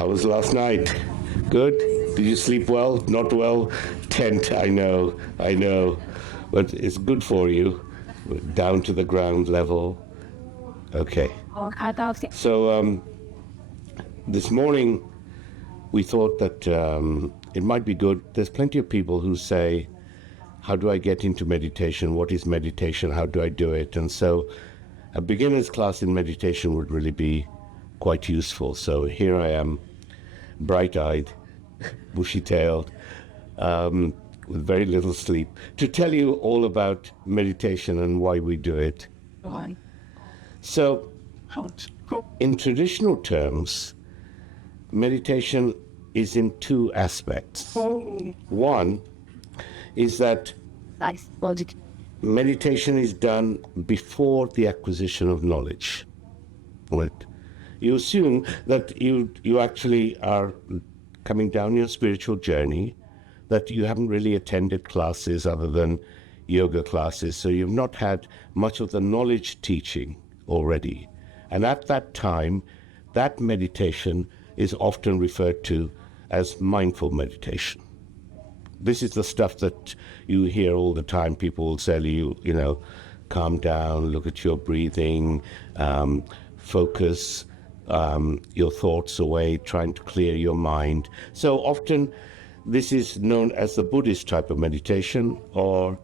How was last night? Good? Did you sleep well? Not well? Tent, I know. But it's good for you. Down to the ground level. Okay. So this morning we thought that it might be good. There's plenty of people who say, how do I get into meditation? What is meditation? How do I do it? And so a beginner's class in meditation would really be quite useful. So here I am, bright-eyed, bushy-tailed, with very little sleep, to tell you all about meditation and why we do it. So, in traditional terms, meditation is in two aspects. One is that meditation is done before the acquisition of knowledge. Right? You assume that you actually are coming down your spiritual journey, that you haven't really attended classes other than yoga classes, so you've not had much of the knowledge teaching already. And at that time, that meditation is often referred to as mindful meditation. This is the stuff that you hear all the time. People will tell you, calm down, look at your breathing, focus your thoughts away, trying to clear your mind. So often this is known as the Buddhist type of meditation or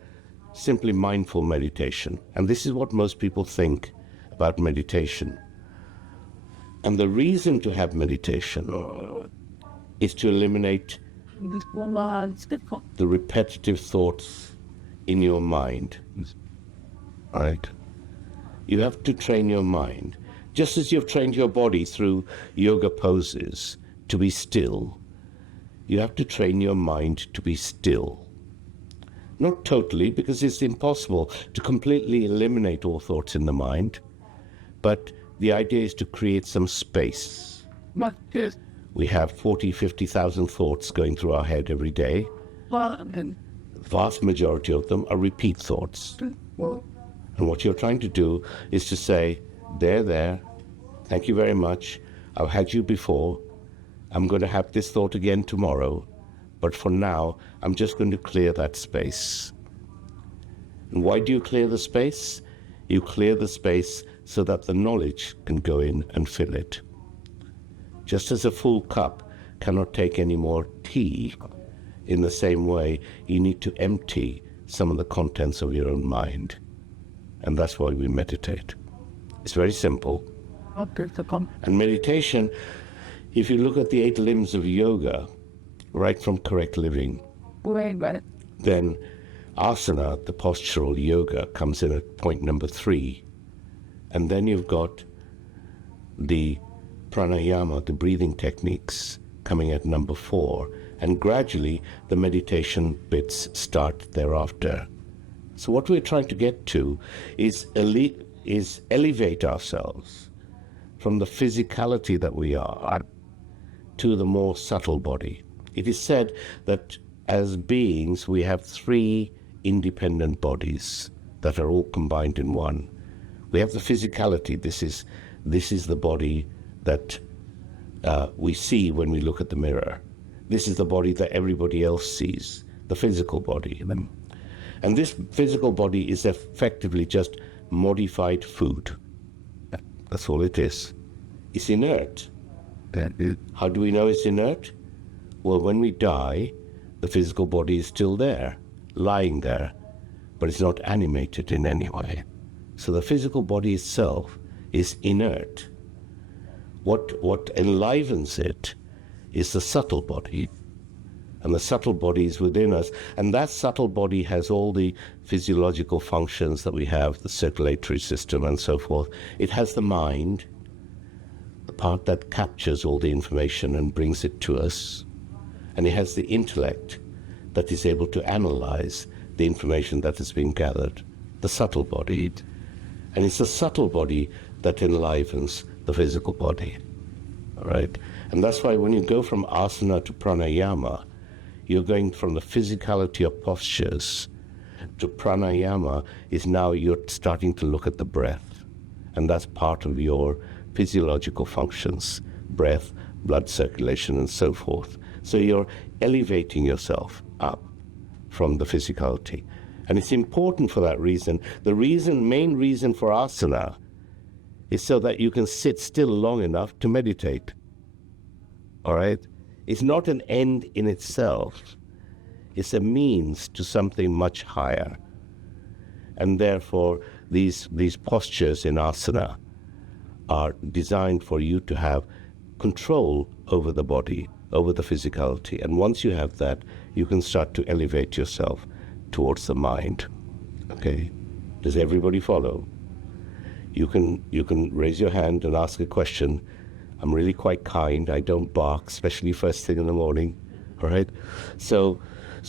simply mindful meditation. And this is what most people think about meditation. And the reason to have meditation is to eliminate the repetitive thoughts in your mind. Right? You have to train your mind. Just as you've trained your body through yoga poses to be still, you have to train your mind to be still. Not totally, because it's impossible to completely eliminate all thoughts in the mind, but the idea is to create some space. We have 40, 50,000 thoughts going through our head every day. The vast majority of them are repeat thoughts. And what you're trying to do is to say, there, thank you very much. I've had you before. I'm going to have this thought again tomorrow. But for now, I'm just going to clear that space. And why do you clear the space? You clear the space so that the knowledge can go in and fill it. Just as a full cup cannot take any more tea, in the same way, you need to empty some of the contents of your own mind. And that's why we meditate. It's very simple. And meditation, if you look at the 8 limbs of yoga, right from correct living, then asana, the postural yoga, comes in at point number 3. And then you've got the pranayama, the breathing techniques, coming at number 4. And gradually, the meditation bits start thereafter. So what we're trying to get to is elevate ourselves from the physicality that we are to the more subtle body. It is said that as beings, we have 3 independent bodies that are all combined in one. We have the physicality. This is the body that we see when we look at the mirror. This is the body that everybody else sees, the physical body. And this physical body is effectively just modified food. That's all it is. It's inert. How do we know it's inert? Well, when we die, the physical body is still there, lying there, but it's not animated in any way. So the physical body itself is inert. What enlivens it is the subtle body. And the subtle body is within us. And that subtle body has all the physiological functions that we have, the circulatory system and so forth. It has the mind, the part that captures all the information and brings it to us. And it has the intellect that is able to analyze the information that has been gathered, the subtle body. And it's the subtle body that enlivens the physical body. All right? And that's why when you go from asana to pranayama, you're going from the physicality of postures to pranayama is now you're starting to look at the breath. And that's part of your physiological functions. Breath, blood circulation and so forth. So you're elevating yourself up from the physicality. And it's important for that reason. The main reason for asana is so that you can sit still long enough to meditate. All right? It's not an end in itself. It's a means to something much higher. And therefore, these postures in asana are designed for you to have control over the body, over the physicality. And once you have that, you can start to elevate yourself towards the mind. Okay? Does everybody follow? You can raise your hand and ask a question. I'm really quite kind. I don't bark, especially first thing in the morning. All right? So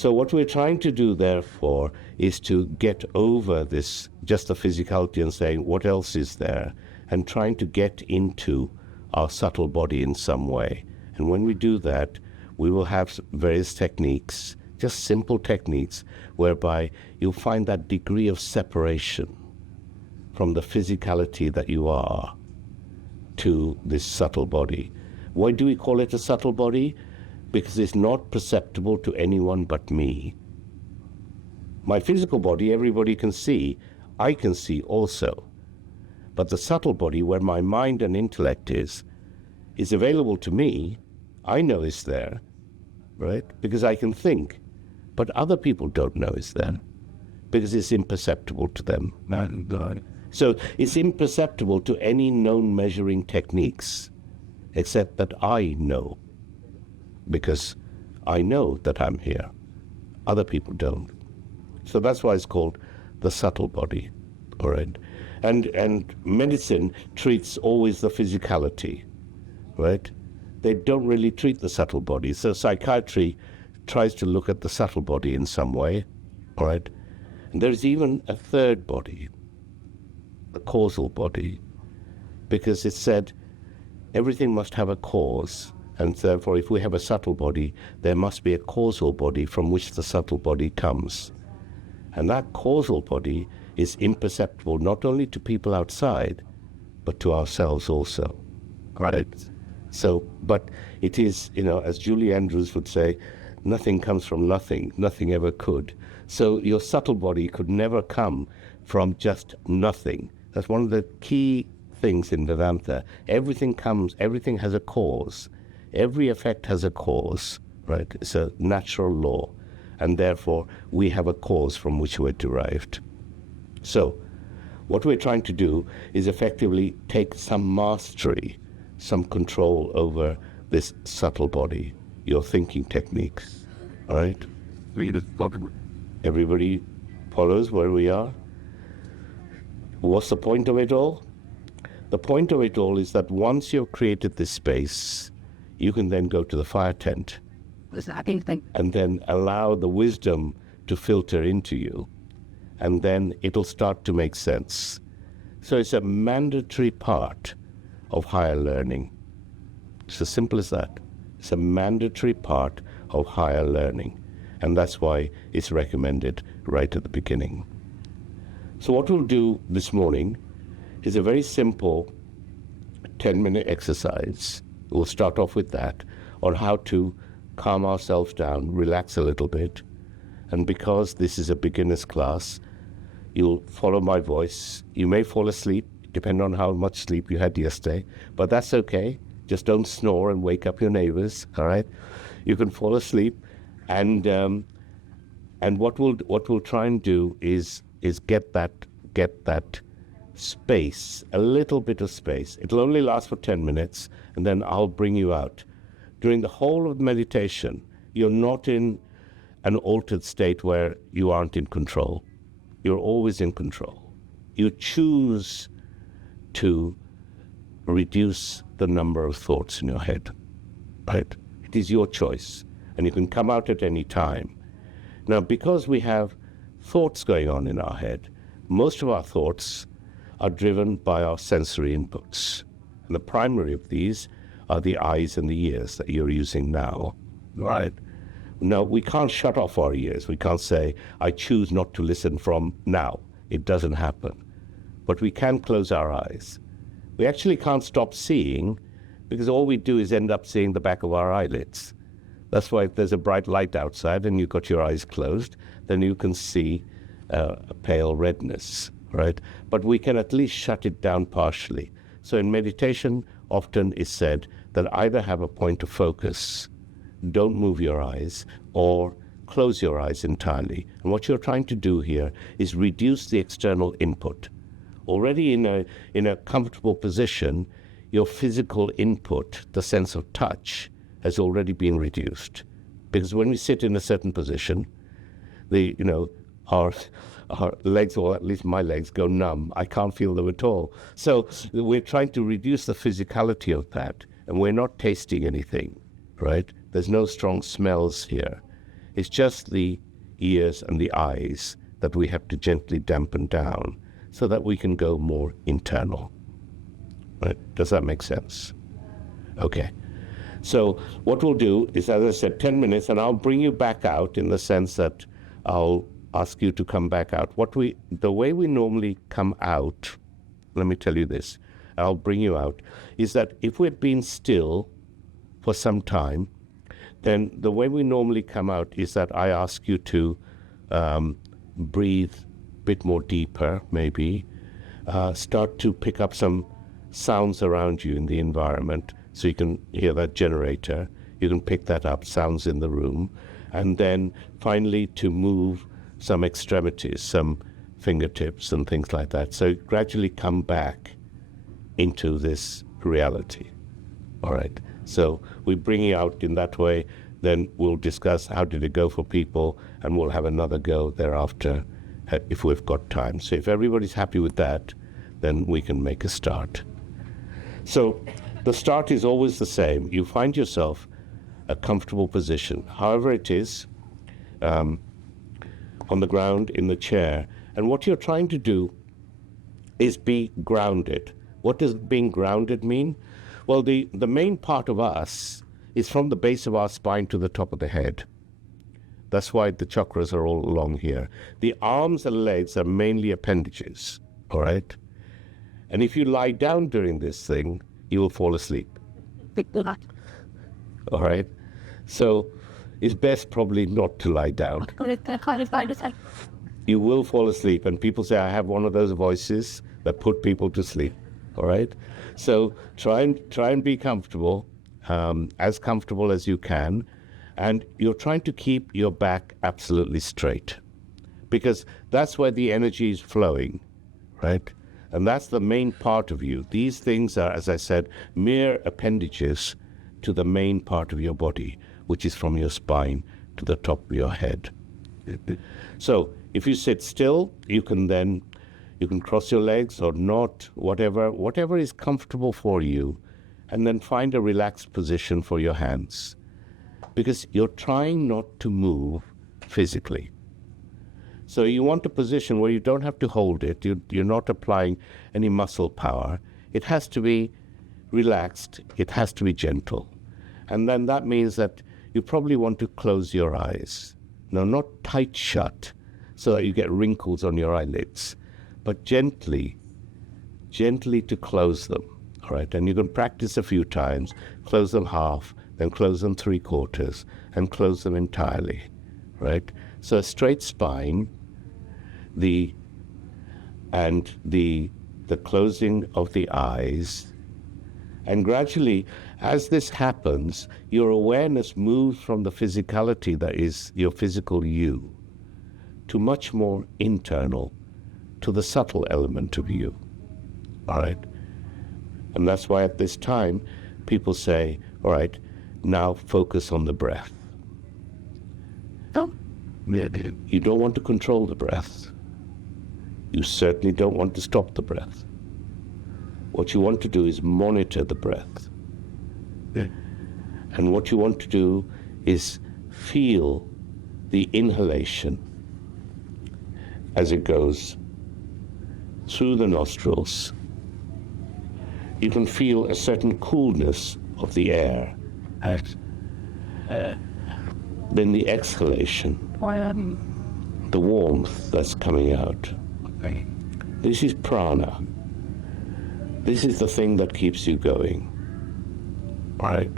what we're trying to do, therefore, is to get over this, just the physicality, and saying, what else is there? And trying to get into our subtle body in some way. And when we do that, we will have various techniques, just simple techniques, whereby you'll find that degree of separation from the physicality that you are to this subtle body. Why do we call it a subtle body? Because it's not perceptible to anyone but me. My physical body, everybody can see. I can see also. But the subtle body, where my mind and intellect is available to me. I know it's there, right? Because I can think. But other people don't know it's there because it's imperceptible to them. So it's imperceptible to any known measuring techniques, except that I know, because I know that I'm here. Other people don't. So that's why it's called the subtle body, all right? And medicine treats always the physicality, right? They don't really treat the subtle body. So psychiatry tries to look at the subtle body in some way, all right? And there's even a third body, the causal body, because it said everything must have a cause, and therefore if we have a subtle body, there must be a causal body from which the subtle body comes. And that causal body is imperceptible not only to people outside, but to ourselves also. Right? So, but it is, as Julie Andrews would say, nothing comes from nothing, nothing ever could. So your subtle body could never come from just nothing. That's one of the key things in Vedanta. Everything has a cause. Every effect has a cause, right? It's a natural law. And therefore, we have a cause from which we're derived. So, what we're trying to do is effectively take some mastery, some control over this subtle body, your thinking techniques, all right? Everybody follows where we are? What's the point of it all? The point of it all is that once you've created this space, you can then go to the fire tent and then allow the wisdom to filter into you, and then it'll start to make sense. So it's a mandatory part of higher learning. It's as simple as that. It's a mandatory part of higher learning, and that's why it's recommended right at the beginning. So what we'll do this morning is a very simple 10-minute exercise. We'll start off with that, on how to calm ourselves down, relax a little bit. And because this is a beginner's class, you'll follow my voice. You may fall asleep, depending on how much sleep you had yesterday, but that's okay. Just don't snore and wake up your neighbors, all right? You can fall asleep, and what we'll try and do is get that space, a little bit of space. It'll only last for 10 minutes, and then I'll bring you out. During the whole of meditation, you're not in an altered state where you aren't in control. You're always in control. You choose to reduce the number of thoughts in your head, right? It is your choice, and you can come out at any time. Now, because we have thoughts going on in our head, most of our thoughts are driven by our sensory inputs. And the primary of these are the eyes and the ears that you're using now, right? Now, we can't shut off our ears. We can't say, I choose not to listen from now. It doesn't happen. But we can close our eyes. We actually can't stop seeing because all we do is end up seeing the back of our eyelids. That's why if there's a bright light outside and you've got your eyes closed, then you can see a pale redness, right? But we can at least shut it down partially. So in meditation, often is said that either have a point of focus, don't move your eyes, or close your eyes entirely. And what you're trying to do here is reduce the external input. Already in a comfortable position, your physical input, the sense of touch, has already been reduced. Because when we sit in a certain position, our legs, or at least my legs, go numb. I can't feel them at all. So we're trying to reduce the physicality of that, and we're not tasting anything, right? There's no strong smells here. It's just the ears and the eyes that we have to gently dampen down so that we can go more internal. Right? Does that make sense? Okay. So what we'll do is, as I said, 10 minutes, and I'll bring you back out in the sense that I'll ask you to come back out. The way we normally come out, let me tell you this, I'll bring you out, is that if we've been still for some time, then the way we normally come out is that I ask you to breathe a bit more deeper, maybe, start to pick up some sounds around you in the environment, so you can hear that generator, you can pick that up, sounds in the room, and then finally to move some extremities, some fingertips and things like that. So gradually come back into this reality. All right. So we bring you out in that way, then we'll discuss how did it go for people, and we'll have another go thereafter if we've got time. So if everybody's happy with that, then we can make a start. So the start is always the same. You find yourself a comfortable position, however it is, on the ground, in the chair. And what you're trying to do is be grounded. What does being grounded mean? Well, the main part of us is from the base of our spine to the top of the head. That's why the chakras are all along here. The arms and legs are mainly appendages, all right? And if you lie down during this thing, you will fall asleep. All right? So it's best probably not to lie down. You will fall asleep, and people say, I have one of those voices that put people to sleep. All right? So try and be comfortable, as comfortable as you can, and you're trying to keep your back absolutely straight, because that's where the energy is flowing, right? And that's the main part of you. These things are, as I said, mere appendages to the main part of your body, which is from your spine to the top of your head. So if you sit still, you can cross your legs or not, whatever is comfortable for you, and then find a relaxed position for your hands, because you're trying not to move physically. So you want a position where you don't have to hold it, you're not applying any muscle power. It has to be relaxed, it has to be gentle. And then that means that you probably want to close your eyes. Now, not tight shut so that you get wrinkles on your eyelids, but gently to close them, all right? And you can practice a few times, close them half, then close them 3/4, and close them entirely, right? So a straight spine, the closing of the eyes, and gradually, as this happens, your awareness moves from the physicality that is your physical you to much more internal, to the subtle element of you, all right? And that's why at this time, people say, all right, now focus on the breath. Oh. You don't want to control the breath. You certainly don't want to stop the breath. What you want to do is monitor the breath. Yeah. And what you want to do is feel the inhalation as it goes through the nostrils. You can feel a certain coolness of the air. Then the exhalation, the warmth that's coming out. This is prana. This is the thing that keeps you going. right?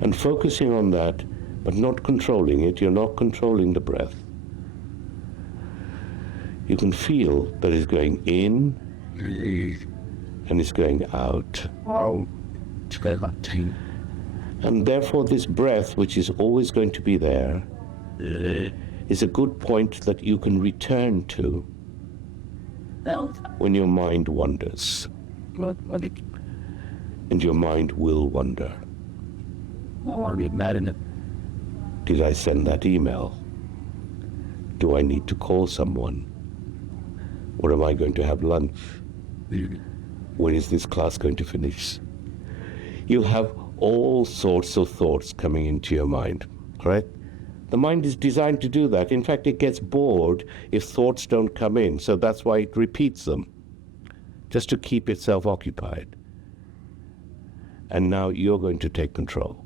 And focusing on that, but not controlling it. You're not controlling the breath. You can feel that it's going in and it's going out. And therefore this breath, which is always going to be there, is a good point that you can return to when your mind wanders. And your mind will wander. Did I send that email? Do I need to call someone? Or am I going to have lunch? When is this class going to finish? You'll have all sorts of thoughts coming into your mind, right? The mind is designed to do that. In fact, it gets bored if thoughts don't come in, so that's why it repeats them, just to keep itself occupied. And now you're going to take control.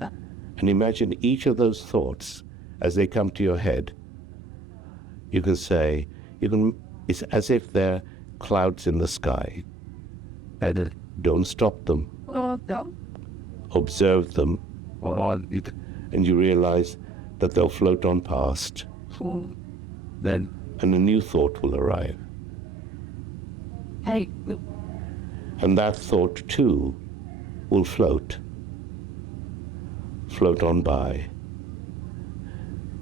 And imagine each of those thoughts as they come to your head. You can say, it's as if they're clouds in the sky. And don't stop them. Observe them. And you realize that they'll float on past. And a new thought will arrive. And that thought too will float on by.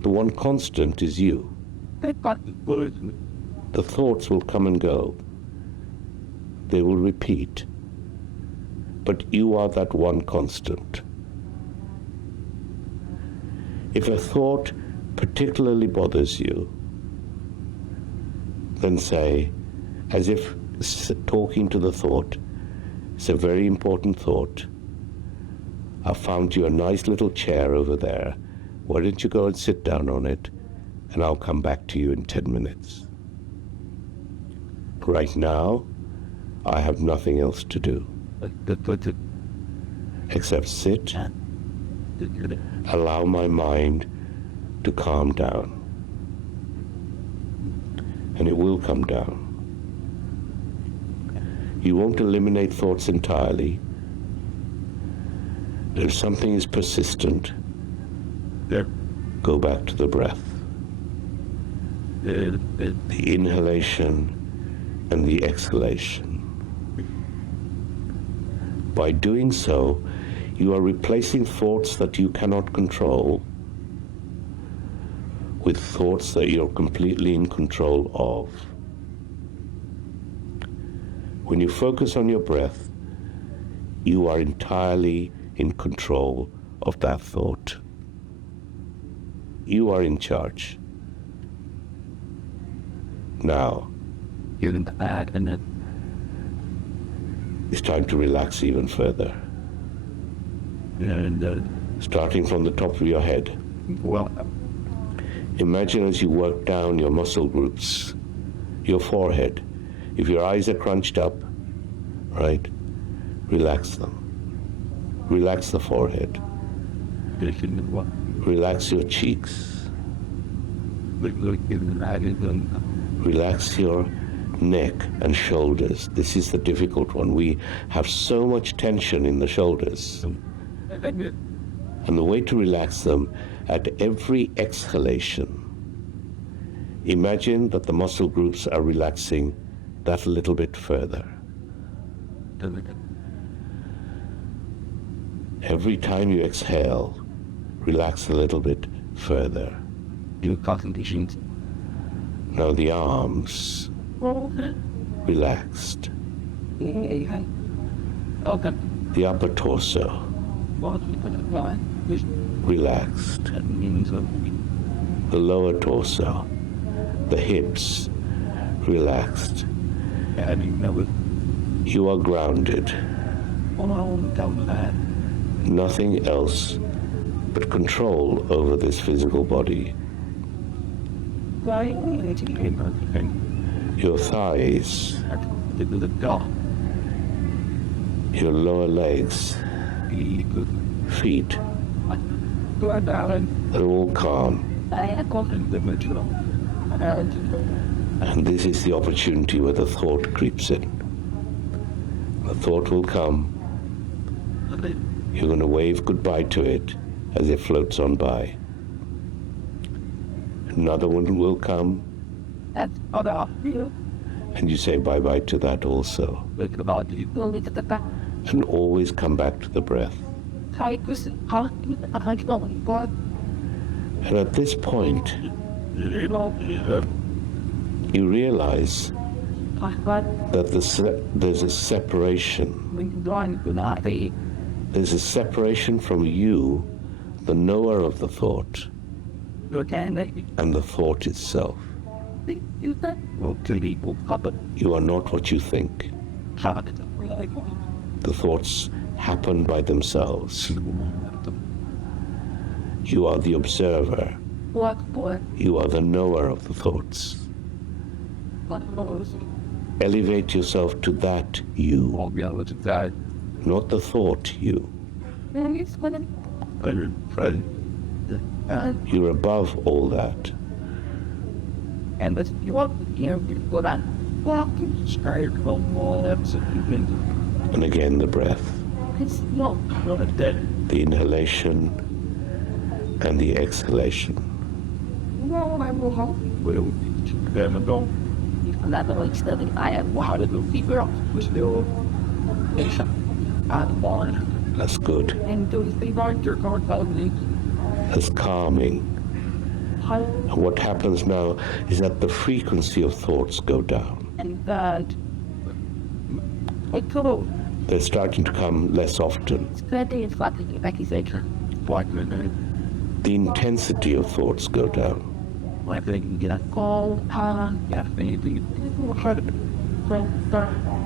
The one constant is you. The thoughts will come and go. They will repeat. But you are that one constant. If a thought particularly bothers you, then say, as if talking to the thought, it's a very important thought. I found you a nice little chair over there. Why don't you go and sit down on it, and I'll come back to you in 10 minutes. Right now, I have nothing else to do except sit, allow my mind to calm down. And it will come down. You won't eliminate thoughts entirely. If something is persistent, go back to the breath. The inhalation and the exhalation. By doing so, you are replacing thoughts that you cannot control with thoughts that you're completely in control of. When you focus on your breath, you are entirely in control of that thought. You are in charge. Now, it's time to relax even further. Starting from the top of your head. Imagine as you work down your muscle groups, your forehead. If your eyes are crunched up, right, relax them. Relax the forehead. Relax your cheeks. Relax your neck and shoulders. This is the difficult one. We have so much tension in the shoulders. And the way to relax them, at every exhalation, imagine that the muscle groups are relaxing that a little bit further. Every time you exhale, relax a little bit further. Now the arms, relaxed. The upper torso, relaxed. The lower torso, the hips, relaxed. You are grounded. Nothing else but control over this physical body. Your thighs, your lower legs, feet, they're all calm. And this is the opportunity where the thought creeps in. The thought will come, You're going to wave goodbye to it as it floats on by. Another one will come, and you say bye-bye to that also. And always come back to the breath. And at this point, you realize that there's a separation. There's a separation from you, the knower of the thought, and the thought itself. You are not what you think. The thoughts happen by themselves. You are the observer. You are the knower of the thoughts. Elevate yourself to that you, not the thought you. You're above all that. And again the breath, the inhalation and the exhalation. That's good. That's calming. And what happens now is that the frequency of thoughts go down. They're starting to come less often. The intensity of thoughts go down.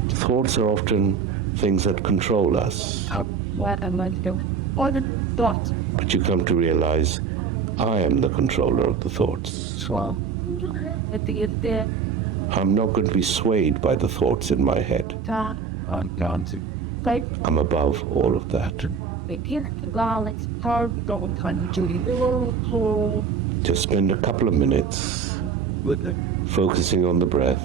Thoughts are often things that control us. But you come to realize, I am the controller of the thoughts. I'm not going to be swayed by the thoughts in my head. I'm above all of that. Just spend a couple of minutes focusing on the breath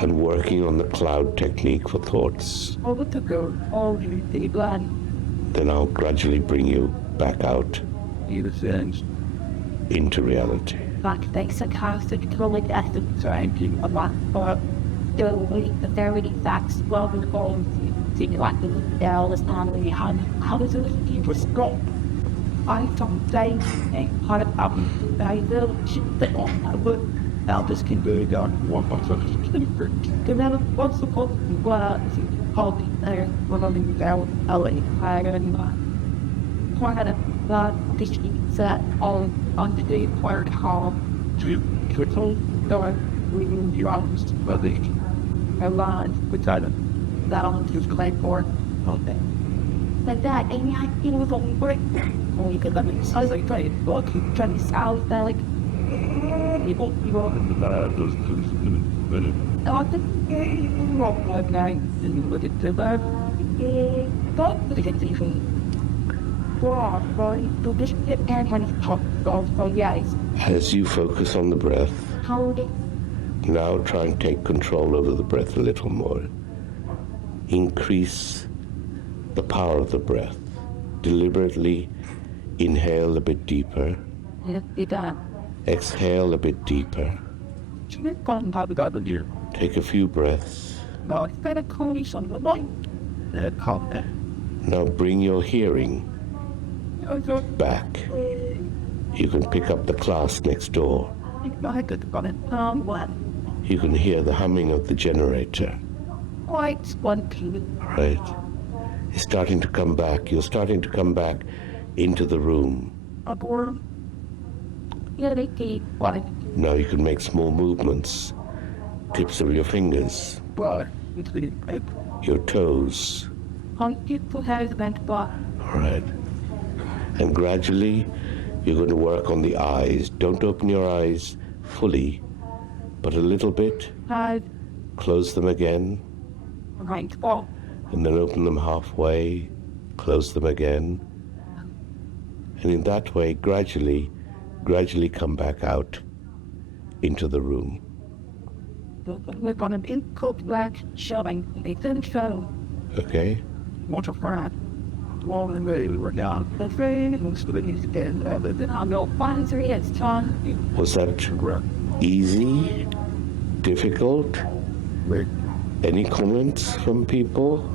and working on the cloud technique for thoughts. Then I'll gradually bring you back out into reality. Albus can go down one box of what's the call? Called there, we're going down LA. I had a that on the day prior to how to total door reading your arms, but they aligned with that on his claim for okay. Like that, and it was only great. Only because I mean, I was like trying to south that like people I think like night and look at the but the getting as you focus on the breath, now try and take control over the breath a little more. Increase the power of the breath. Deliberately inhale a bit deeper. Exhale a bit deeper. Take a few breaths. Now bring your hearing back. You can pick up the class next door. You can hear the humming of the generator. Right. It's starting to come back. You're starting to come back into the room. Now you can make small movements. Tips of your fingers. Your toes. Alright. And gradually, you're going to work on the eyes. Don't open your eyes fully, but a little bit. Close them again. And then open them halfway. Close them again. And in that way, gradually come back out into the room. Okay? long and very work out. That's very interesting. And then I'm not fine, so it's time. Was that easy? Difficult? Any comments from people?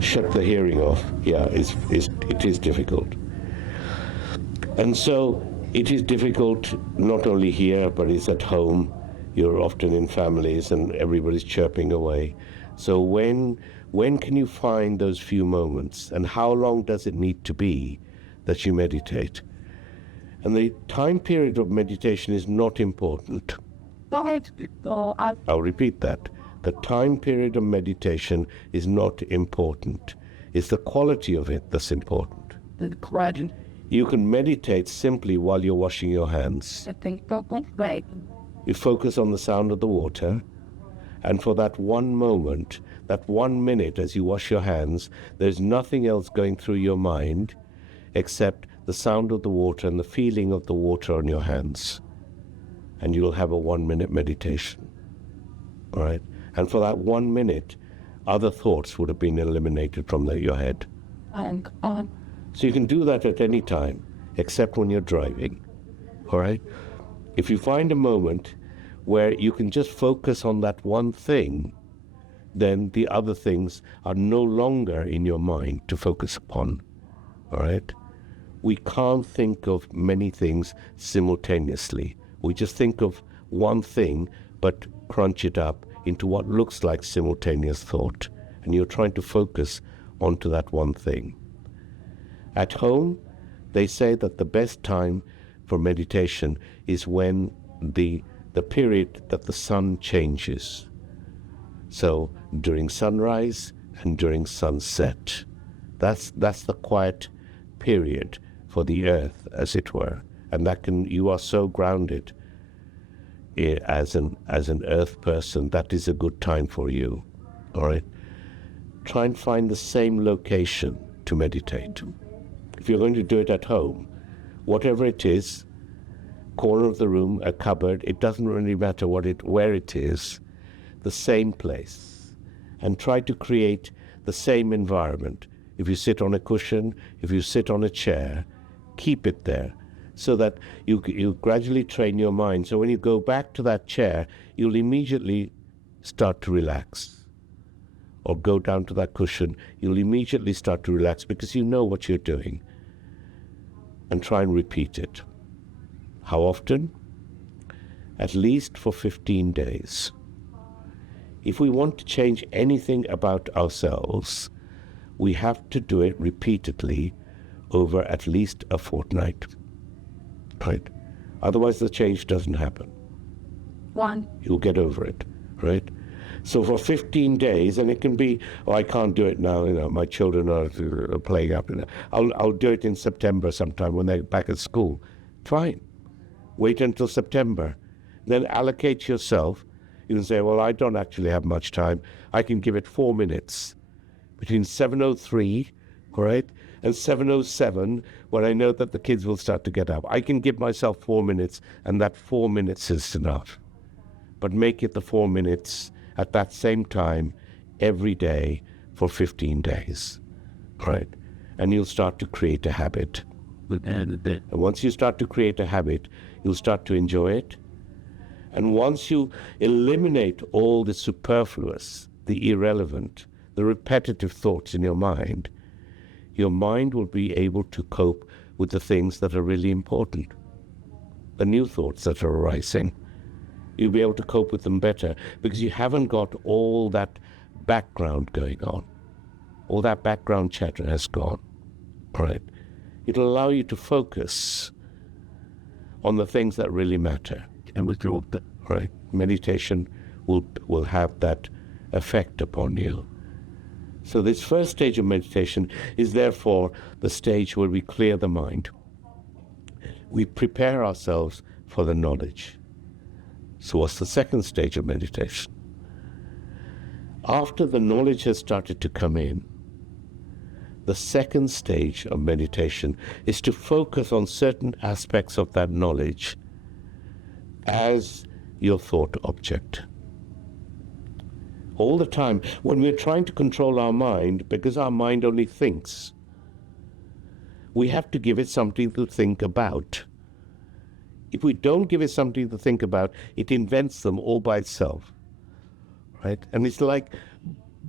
Shut the hearing off. Yeah, it is difficult. And so it is difficult not only here, but it's at home. You're often in families and everybody's chirping away. So when can you find those few moments, and how long does it need to be that you meditate? And the time period of meditation is not important. I'll repeat that. The time period of meditation is not important. It's the quality of it that's important. You can meditate simply while you're washing your hands. You focus on the sound of the water, and for that one moment, that 1 minute as you wash your hands, there's nothing else going through your mind except the sound of the water and the feeling of the water on your hands. And you'll have a 1 minute meditation. All right? And for that 1 minute, other thoughts would have been eliminated from your head. So you can do that at any time, except when you're driving. All right? If you find a moment where you can just focus on that one thing, then the other things are no longer in your mind to focus upon. All right? We can't think of many things simultaneously. We just think of one thing, but crunch it up into what looks like simultaneous thought. And you're trying to focus onto that one thing. At home, they say that the best time for meditation is when the period that the sun changes. So during sunrise and during sunset. That's the quiet period for the earth, as it were. And you are so grounded as an earth person, that is a good time for you. All right? Try and find the same location to meditate. If you're going to do it at home, whatever it is, corner of the room, a cupboard, it doesn't really matter where it is, the same place. And try to create the same environment. If you sit on a cushion, if you sit on a chair, keep it there so that you gradually train your mind. So when you go back to that chair, you'll immediately start to relax. Or go down to that cushion, you'll immediately start to relax because you know what you're doing. And try and repeat it. How often? At least for 15 days. If we want to change anything about ourselves, we have to do it repeatedly over at least a fortnight. Right? Otherwise the change doesn't happen. You'll get over it, right? So for 15 days, and it can be, I can't do it now, my children are playing up. I'll do it in September sometime when they're back at school. Fine. Wait until September. Then allocate yourself. You can say, well, I don't actually have much time. I can give it 4 minutes. Between 7:03, all right, and 7:07, when I know that the kids will start to get up. I can give myself 4 minutes, and that 4 minutes is enough. But make it the 4 minutes at that same time every day for 15 days, right? And you'll start to create a habit. And once you start to create a habit, you'll start to enjoy it. And once you eliminate all the superfluous, the irrelevant, the repetitive thoughts in your mind will be able to cope with the things that are really important, the new thoughts that are arising. You'll be able to cope with them better because you haven't got all that background going on. All that background chatter has gone. All right? It'll allow you to focus on the things that really matter. And withdraw that. Right? Meditation will have that effect upon you. So this first stage of meditation is therefore the stage where we clear the mind. We prepare ourselves for the knowledge. So what's the second stage of meditation? After the knowledge has started to come in, the second stage of meditation is to focus on certain aspects of that knowledge as your thought object. All the time, when we're trying to control our mind, because our mind only thinks, we have to give it something to think about. If we don't give it something to think about, it invents them all by itself, right? And it's like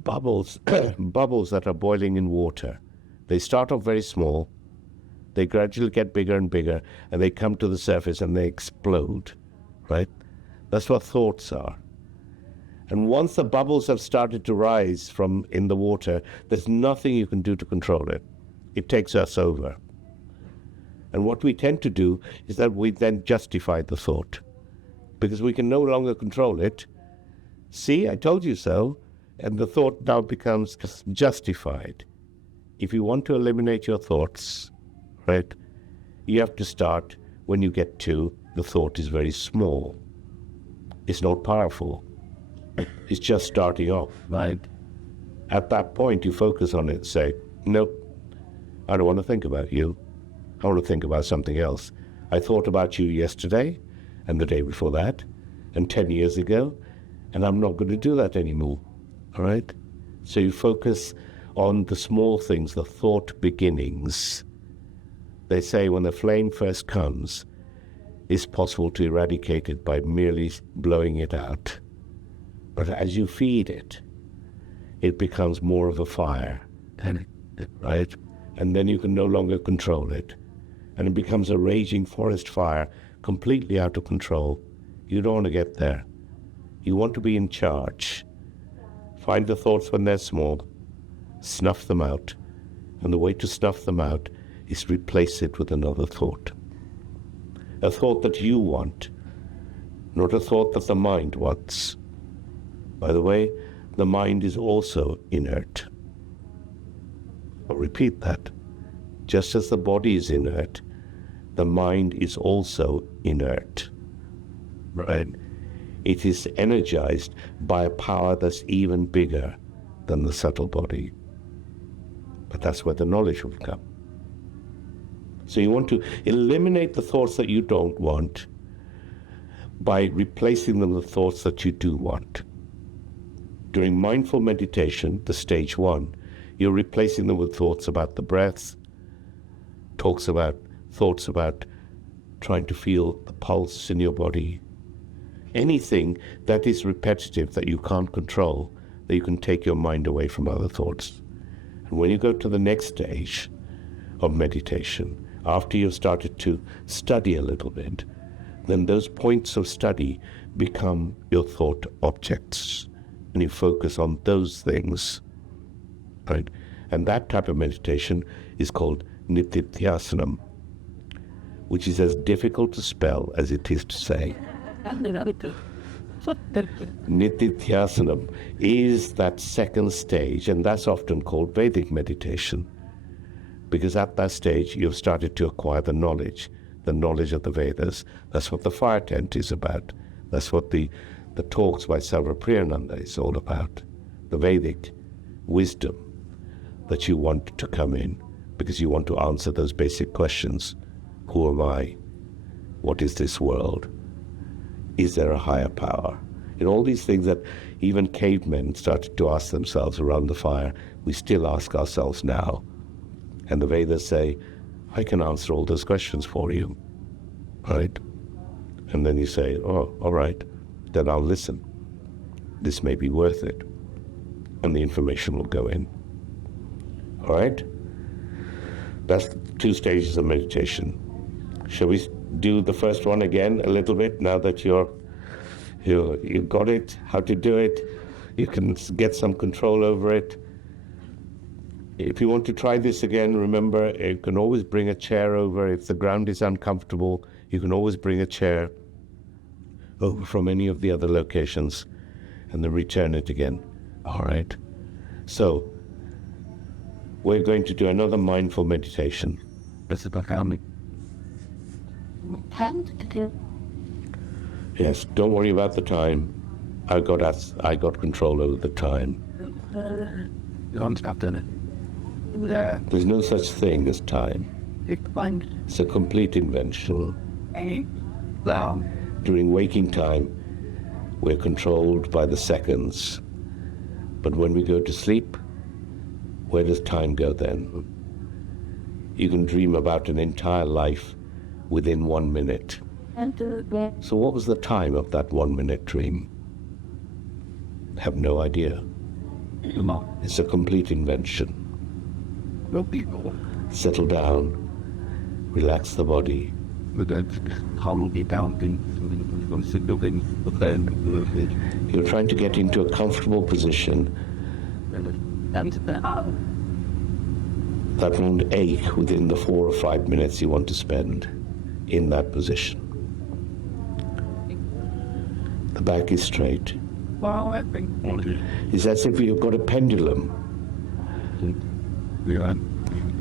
bubbles, bubbles that are boiling in water. They start off very small, they gradually get bigger and bigger, and they come to the surface and they explode, right? That's what thoughts are. And once the bubbles have started to rise from in the water, there's nothing you can do to control it. It takes us over. And what we tend to do is that we then justify the thought, because we can no longer control it. See, I told you so. And the thought now becomes justified. If you want to eliminate your thoughts, right, you have to start when you get to the thought is very small. It's not powerful. It's just starting off, right? At that point, you focus on it and say, nope, I don't want to think about you. I want to think about something else. I thought about you yesterday and the day before that and 10 years ago, and I'm not going to do that anymore, all right? So you focus on the small things, the thought beginnings. They say when the flame first comes, it's possible to eradicate it by merely blowing it out. But as you feed it, it becomes more of a fire, right? And then you can no longer control it. And it becomes a raging forest fire, completely out of control. You don't want to get there. You want to be in charge. Find the thoughts when they're small, snuff them out. And the way to snuff them out is replace it with another thought. A thought that you want, not a thought that the mind wants. By the way, the mind is also inert. I'll repeat that. Just as the body is inert, the mind is also inert. Right? It is energized by a power that's even bigger than the subtle body. But that's where the knowledge will come. So you want to eliminate the thoughts that you don't want by replacing them with thoughts that you do want. During mindful meditation, the stage 1, you're replacing them with thoughts about the breath, thoughts about trying to feel the pulse in your body. Anything that is repetitive, that you can't control, that you can take your mind away from other thoughts. And when you go to the next stage of meditation, after you've started to study a little bit, then those points of study become your thought objects. And you focus on those things, right? And that type of meditation is called Nitithyasanam, which is as difficult to spell as it is to say. Nitithyasanam is that second stage, and that's often called Vedic meditation, because at that stage you've started to acquire the knowledge of the Vedas. That's what the fire tent is about. That's what the talks by Sarvapriyananda is all about. The Vedic wisdom that you want to come in, because you want to answer those basic questions. Who am I? What is this world? Is there a higher power? And all these things that even cavemen started to ask themselves around the fire, we still ask ourselves now. And the Vedas say, I can answer all those questions for you, right? And then you say, oh, all right, then I'll listen. This may be worth it. And the information will go in. All right? That's 2 stages of meditation. Shall we do the first one again a little bit, now that you've got it, how to do it, you can get some control over it. If you want to try this again, remember, you can always bring a chair over. If the ground is uncomfortable, you can always bring a chair over from any of the other locations and then return it again. All right? So, we're going to do another mindful meditation. Yes, don't worry about the time. I got control over the time. There's no such thing as time. It's a complete invention. During waking time, we're controlled by the seconds. But when we go to sleep, where does time go then? You can dream about an entire life within 1 minute. So what was the time of that 1 minute dream? Have no idea. It's a complete invention. Settle down, relax the body. You're trying to get into a comfortable position that won't ache within the 4 or 5 minutes you want to spend in that position. The back is straight. It's as if you've got a pendulum,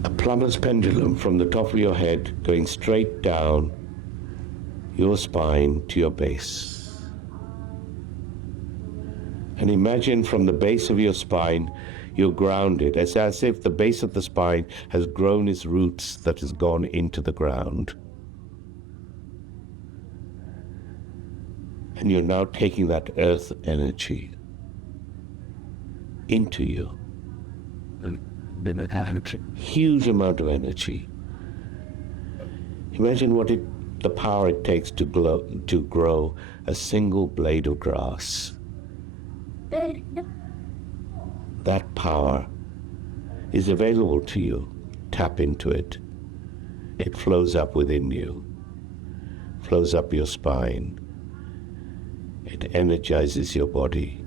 a plumber's pendulum from the top of your head going straight down your spine to your base. And imagine from the base of your spine, you're grounded. It's as if the base of the spine has grown its roots that has gone into the ground. And you're now taking that earth energy into you. Huge amount of energy. Imagine the power it takes to grow a single blade of grass. That power is available to you. Tap into it. It flows up within you, flows up your spine. It energizes your body.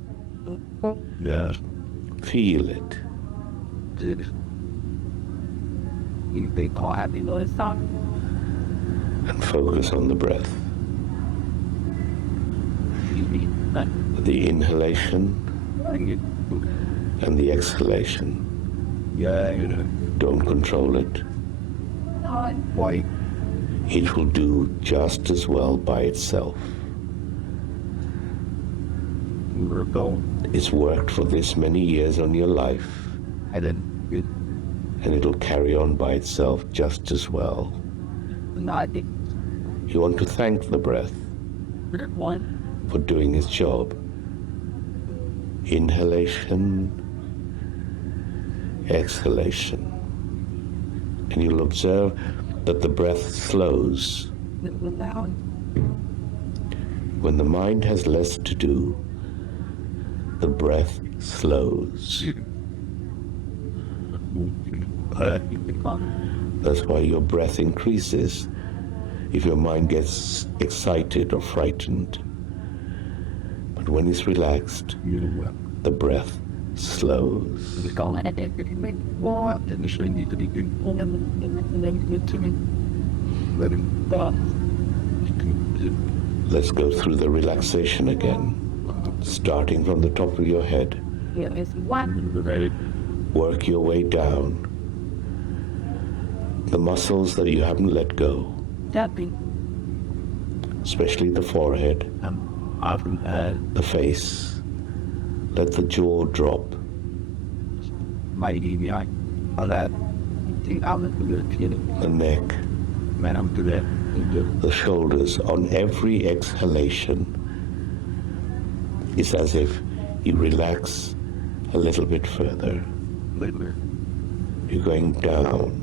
Yeah. Feel it. And focus on the breath. The inhalation and the exhalation. Don't control it. Why? It will do just as well by itself. It's worked for this many years on your life, and it'll carry on by itself just as well. You want to thank the breath for doing its job. Inhalation, exhalation. And you'll observe that the breath slows. When the mind has less to do, the breath slows. That's why your breath increases if your mind gets excited or frightened. But when it's relaxed, the breath slows. Let's go through the relaxation again. Starting from the top of your head, work your way down. The muscles that you haven't let go, especially the forehead, the face. Let the jaw drop. The neck, the shoulders. On every exhalation, it's as if you relax a little bit further. You're going down.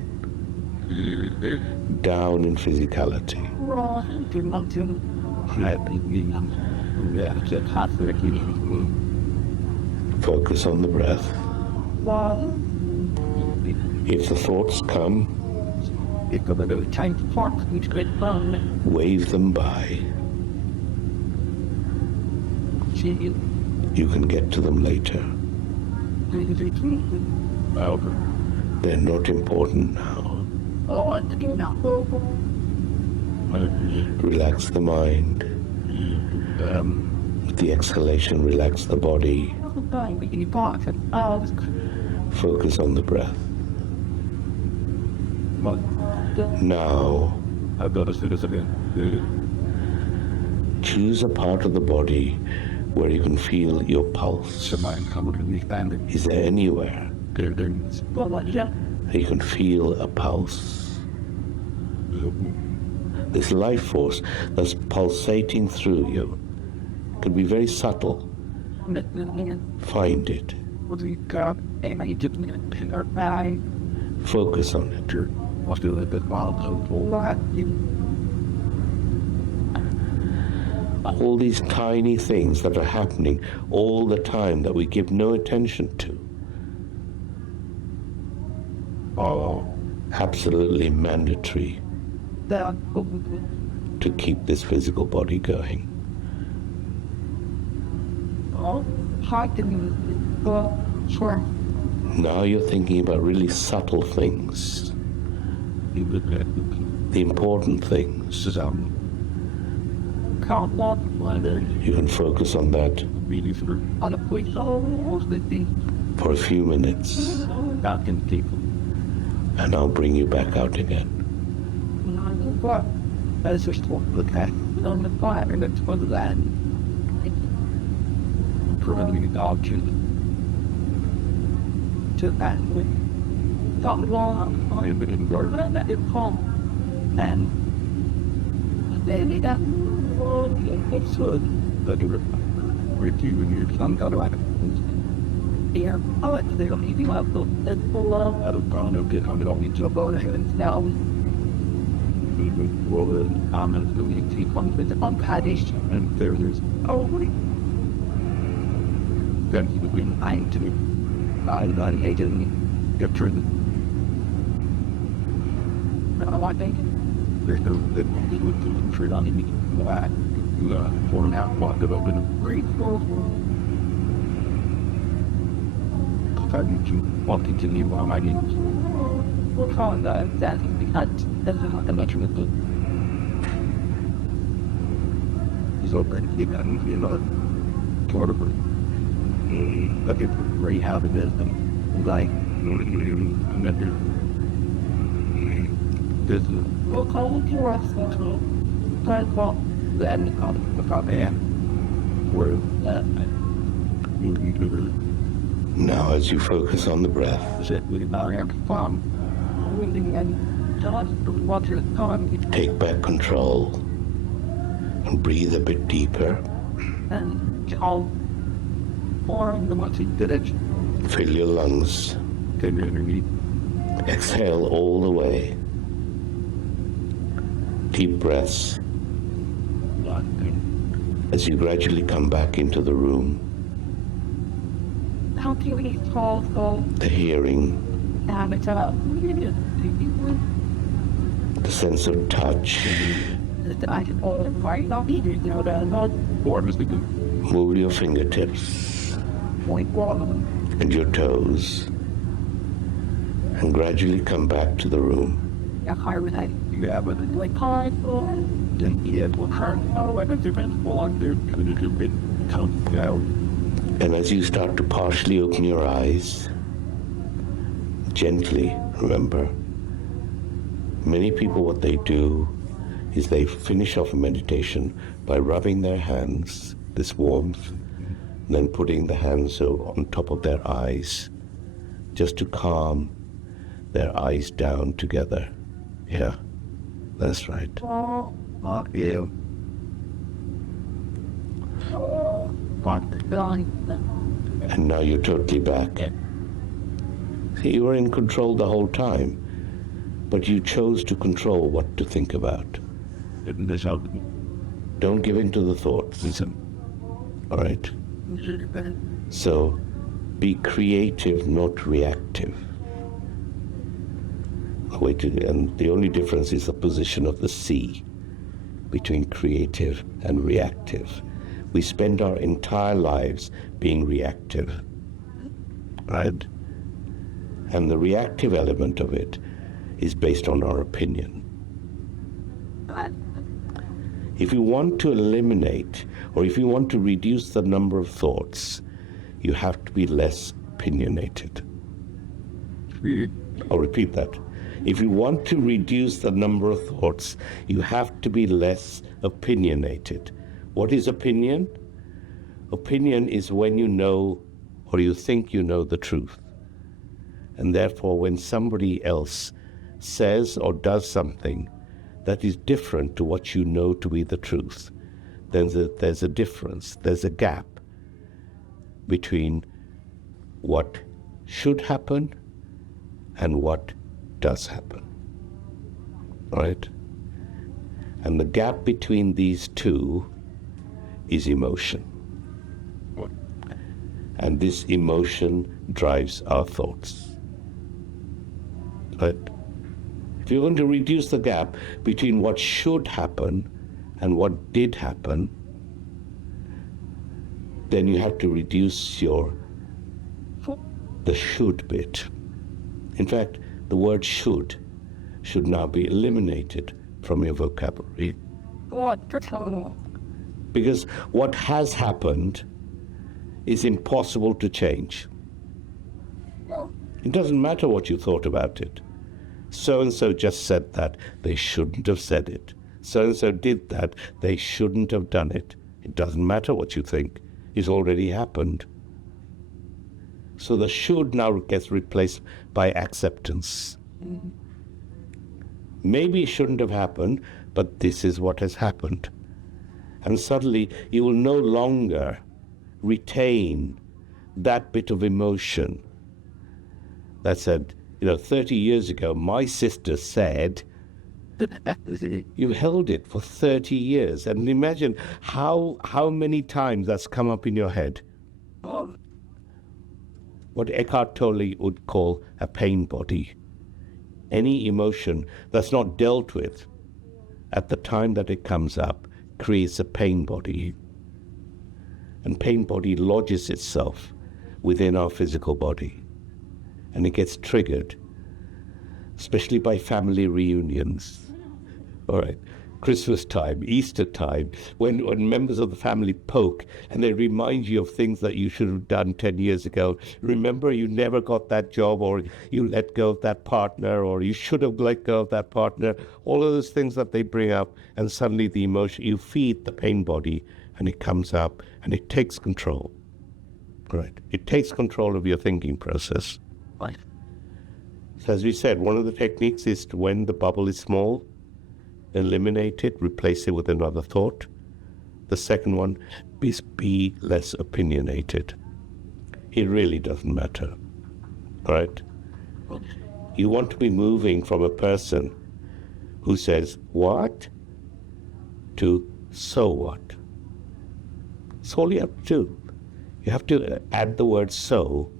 Down in physicality. Focus on the breath. If the thoughts come, wave them by. You can get to them later. They're not important now. Relax the mind. With the exhalation, relax the body. Focus on the breath. Now, choose a part of the body where you can feel your pulse. Is there anywhere you can feel a pulse? This life force that's pulsating through you could be very subtle. Find it. what do you got? And I just pin our bag. Focus on it. What's the little bit wild? What? All these tiny things that are happening all the time that we give no attention to. Are absolutely mandatory to keep this physical body going. Sure. Now you're thinking about really subtle things, the important things. You can focus on that for a few minutes, and I'll bring you back out again. That's just look at on the fire and it's for that. Probably dog to that way. Got long, I've been in that in home. And then it got it's good. But you were doing your son got away. Yeah, oh, it's there. Anything else? It's full of. I don't know. Get on it all. Need to go ahead and now. Well, the comments going to take on with unpadded and there's then he would be lying to me. I hated me. Get through the. I think there's no that he would do for it on me. For now, what could have been a great wanting to leave while my games. We're calling that because that's not the much of it. He's open, he got another sort of like it's very happy with them. Like, this is we'll call it your hospital. Well, then the top hand where that Now, as you focus on the breath, take back control and breathe a bit deeper. Fill your lungs. Exhale all the way. Deep breaths. As you gradually come back into the room, the hearing, the sense of touch. Move your fingertips and your toes and gradually come back to the room. And as you start to partially open your eyes, gently, remember, many people what they do is they finish off a meditation by rubbing their hands, this warmth, and then putting the hands on top of their eyes, just to calm their eyes down together. Yeah, that's right. Yeah. And now you're totally back. See, you were in control the whole time, but you chose to control what to think about. Don't give in to the thoughts. All right? So, be creative, not reactive. And the only difference is the position of the C between creative and reactive. We spend our entire lives being reactive, right? And the reactive element of it is based on our opinion. If you want to eliminate, or if you want to reduce the number of thoughts, you have to be less opinionated. I'll repeat that. If you want to reduce the number of thoughts, you have to be less opinionated. What is opinion? Opinion is when you know or you think you know the truth. And therefore, when somebody else says or does something that is different to what you know to be the truth, then there's a difference, there's a gap between what should happen and what does happen. Right? And the gap between these two is emotion. And this emotion drives our thoughts. Right? If you're going to reduce the gap between what should happen and what did happen, then you have to reduce the should bit. In fact, the word should now be eliminated from your vocabulary. Because what has happened is impossible to change. It doesn't matter what you thought about it. So-and-so just said that, they shouldn't have said it. So-and-so did that, they shouldn't have done it. It doesn't matter what you think. It's already happened. So the should now gets replaced by acceptance. Maybe it shouldn't have happened, but this is what has happened. And suddenly you will no longer retain that bit of emotion that said, 30 years ago, my sister said, you held it for 30 years. And imagine how many times that's come up in your head. What Eckhart Tolle would call a pain body. Any emotion that's not dealt with at the time that it comes up creates a pain body. And pain body lodges itself within our physical body. And it gets triggered, especially by family reunions. All right, Christmas time, Easter time, when members of the family poke and they remind you of things that you should have done 10 years ago. Remember, you never got that job, or you let go of that partner, or you should have let go of that partner. All of those things that they bring up, and suddenly the emotion, you feed the pain body, and it comes up and it takes control. Right, it takes control of your thinking process. Right. So as we said, one of the techniques is to, when the bubble is small, eliminate it, replace it with another thought. The second one is be less opinionated. It really doesn't matter. Right? You want to be moving from a person who says, what? To, so what? That's all you have to do. You have to add the word so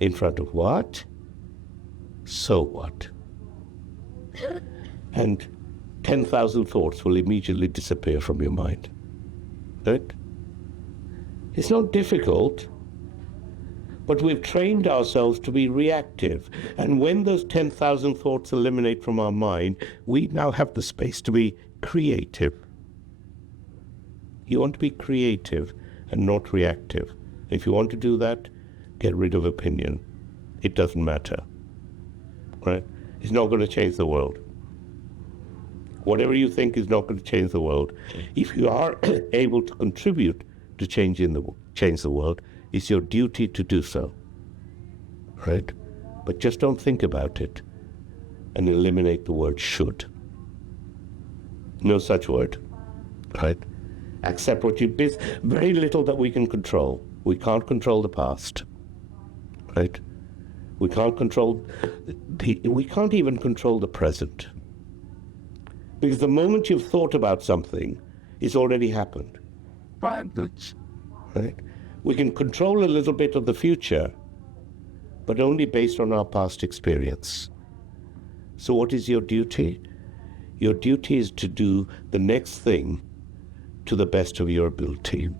in front of what? So what? And 10,000 thoughts will immediately disappear from your mind. Right? It's not difficult, but we've trained ourselves to be reactive. And when those 10,000 thoughts eliminate from our mind, we now have the space to be creative. You want to be creative and not reactive. If you want to do that, get rid of opinion. It doesn't matter. Right? It's not going to change the world. Whatever you think is not going to change the world. If you are able to contribute to change the world, it's your duty to do so. Right? But just don't think about it and eliminate the word should. No such word. Right? Accept what you... There's very little that we can control. We can't control the past. Right? We can't even control the present. Because the moment you've thought about something, it's already happened. Right? We can control a little bit of the future, but only based on our past experience. So what is your duty? Your duty is to do the next thing to the best of your ability.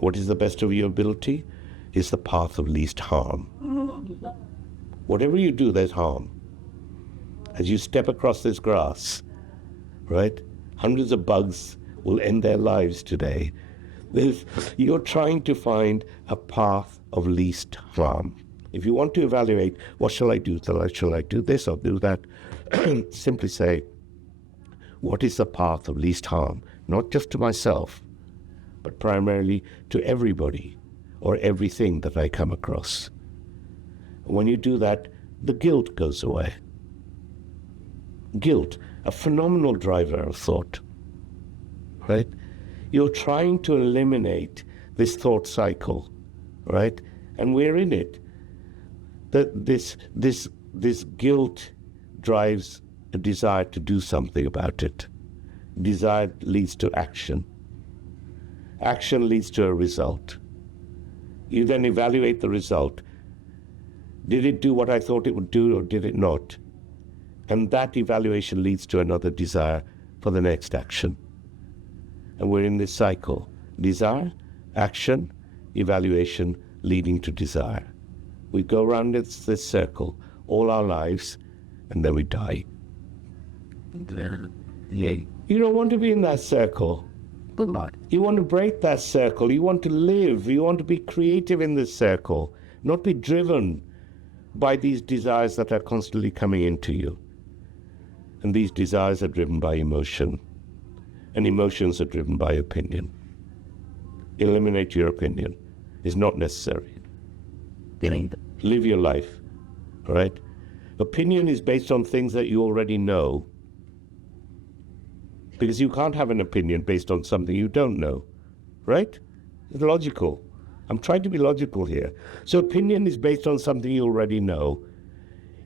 What is the best of your ability? Is the path of least harm. Whatever you do, there's harm. As you step across this grass, right? Hundreds of bugs will end their lives today. You're trying to find a path of least harm. If you want to evaluate, what shall I do? Shall I do this or do that? Simply say, what is the path of least harm? Not just to myself, but primarily to everybody or everything that I come across. When you do that, the guilt goes away. Guilt, a phenomenal driver of thought, right? You're trying to eliminate this thought cycle, right? And we're in it. This guilt drives a desire to do something about it. Desire leads to action. Action leads to a result. You then evaluate the result. Did it do what I thought it would do, or did it not? And that evaluation leads to another desire for the next action. And we're in this cycle. Desire, action, evaluation, leading to desire. We go around this circle all our lives, and then we die. You don't want to be in that circle. You want to break that circle. You want to live. You want to be creative in this circle, not be driven by these desires that are constantly coming into you. And these desires are driven by emotion, and emotions are driven by opinion. Eliminate your opinion. It's not necessary. Live your life, all right? Opinion is based on things that you already know, because you can't have an opinion based on something you don't know, right? It's logical. I'm trying to be logical here. So opinion is based on something you already know.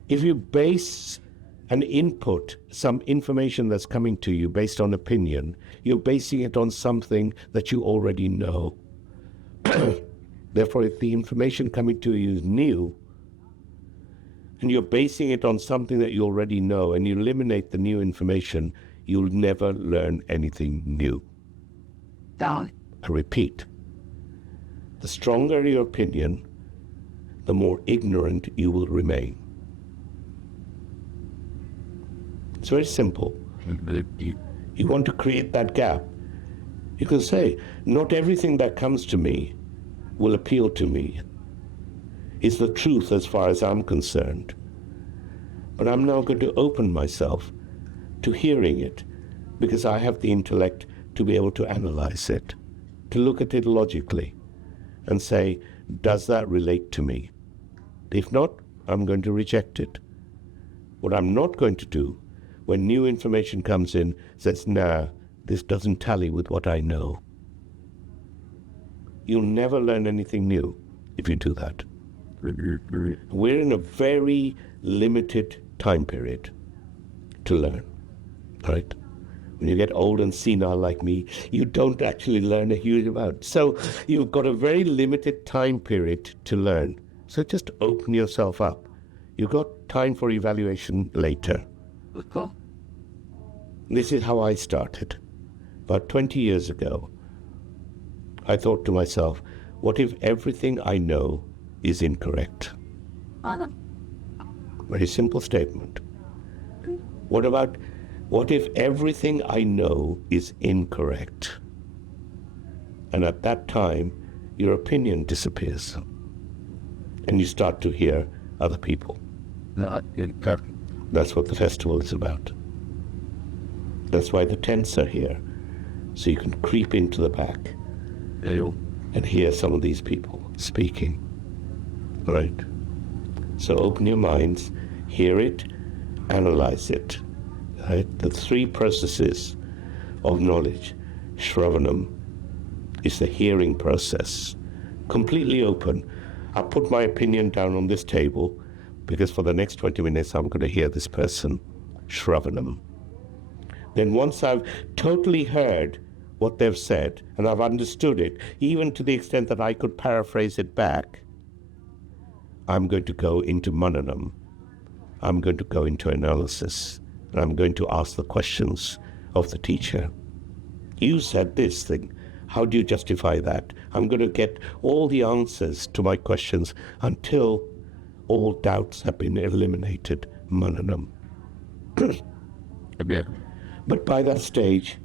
If you base an input, some information that's coming to you based on opinion, you're basing it on something that you already know. Therefore, if the information coming to you is new, and you're basing it on something that you already know, and you eliminate the new information, you'll never learn anything new. I repeat, the stronger your opinion, the more ignorant you will remain. It's very simple. You want to create that gap. You can say, not everything that comes to me will appeal to me. It's the truth as far as I'm concerned. But I'm now going to open myself to hearing it, because I have the intellect to be able to analyze it, to look at it logically and say, does that relate to me? If not, I'm going to reject it. What I'm not going to do when new information comes in, says, nah, this doesn't tally with what I know. You'll never learn anything new if you do that. We're in a very limited time period to learn, right? When you get old and senile like me, you don't actually learn a huge amount. So you've got a very limited time period to learn. So just open yourself up. You've got time for evaluation later. This is how I started. About 20 years ago, I thought to myself, what if everything I know is incorrect? Very simple statement. What if everything I know is incorrect? And at that time, your opinion disappears. And you start to hear other people. That's what the festival is about. That's why the tents are here. So you can creep into the back and hear some of these people speaking. Right? So open your minds, hear it, analyze it. Right? The three processes of knowledge. Shravanam is the hearing process. Completely open. I'll put my opinion down on this table, because for the next 20 minutes I'm going to hear this person. Shravanam. Then once I've totally heard what they've said, and I've understood it, even to the extent that I could paraphrase it back, I'm going to go into mananam. I'm going to go into analysis. And I'm going to ask the questions of the teacher. You said this thing. How do you justify that? I'm going to get all the answers to my questions until all doubts have been eliminated. Mananam. But by that stage,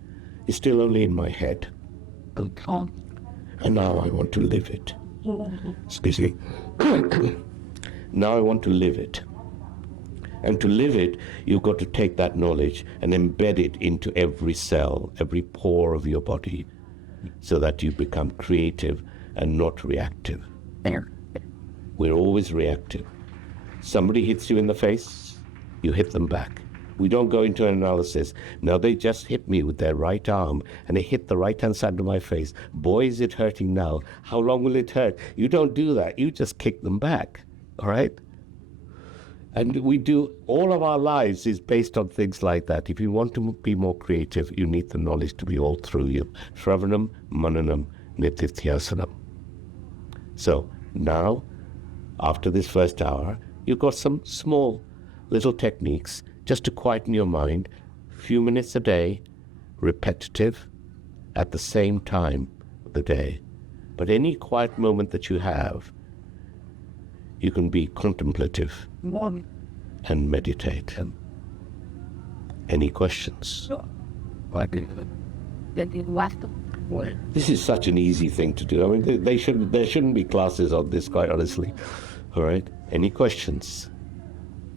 it's still only in my head. And now I want to live it. Excuse me. Now I want to live it. And to live it, you've got to take that knowledge and embed it into every cell, every pore of your body, so that you become creative and not reactive. We're always reactive. Somebody hits you in the face, you hit them back. We don't go into an analysis. No, they just hit me with their right arm, and it hit the right-hand side of my face. Boy, is it hurting now. How long will it hurt? You don't do that. You just kick them back, all right? And we do, all of our lives is based on things like that. If you want to be more creative, you need the knowledge to be all through you. Shravanam, Mananam, Nitithyasanam. So now, after this first hour, you've got some small little techniques just to quieten your mind. Few minutes a day, repetitive, at the same time of the day. But any quiet moment that you have, you can be contemplative and meditate. Any questions? This is such an easy thing to do. I mean, there shouldn't be classes on this, quite honestly. All right. Any questions?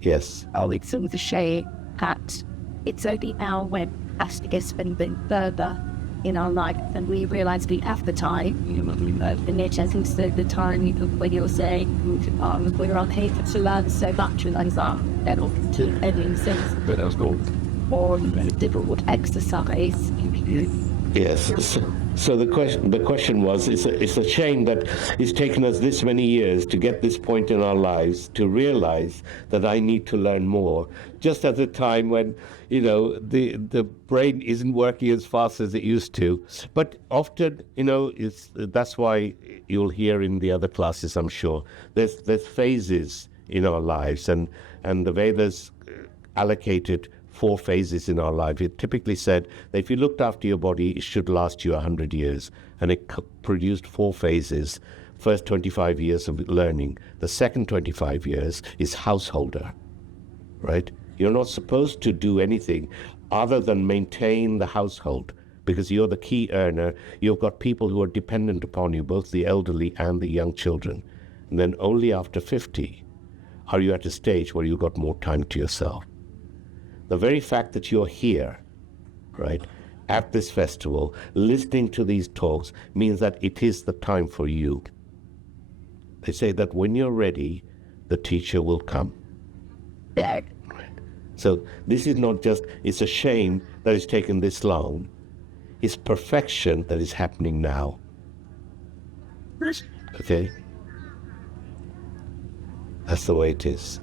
Yes. It's sort of a shame that it's only now when as to get spending further in our life and we realise we have the time. And yet I think so the time when you're saying we're on here to learn so much and things like that or to any sense. But that was cool. Or difficult exercise. Yes. So the question was, it's a shame that it's taken us this many years to get this point in our lives to realize that I need to learn more, just at a time when, the brain isn't working as fast as it used to. But often, that's why you'll hear in the other classes, I'm sure, there's phases in our lives, and the Vedas allocated 4 phases in our life. It typically said that if you looked after your body, it should last you 100 years. And it produced 4 phases. First 25 years of learning. The second 25 years is householder, right? You're not supposed to do anything other than maintain the household because you're the key earner. You've got people who are dependent upon you, both the elderly and the young children. And then only after 50 are you at a stage where you've got more time to yourself. The very fact that you're here, right, at this festival, listening to these talks, means that it is the time for you. They say that when you're ready, the teacher will come. Yeah. So this is not just, it's a shame that it's taken this long. It's perfection that is happening now. Okay? That's the way it is.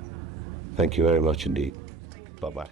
Thank you very much indeed. Bye-bye.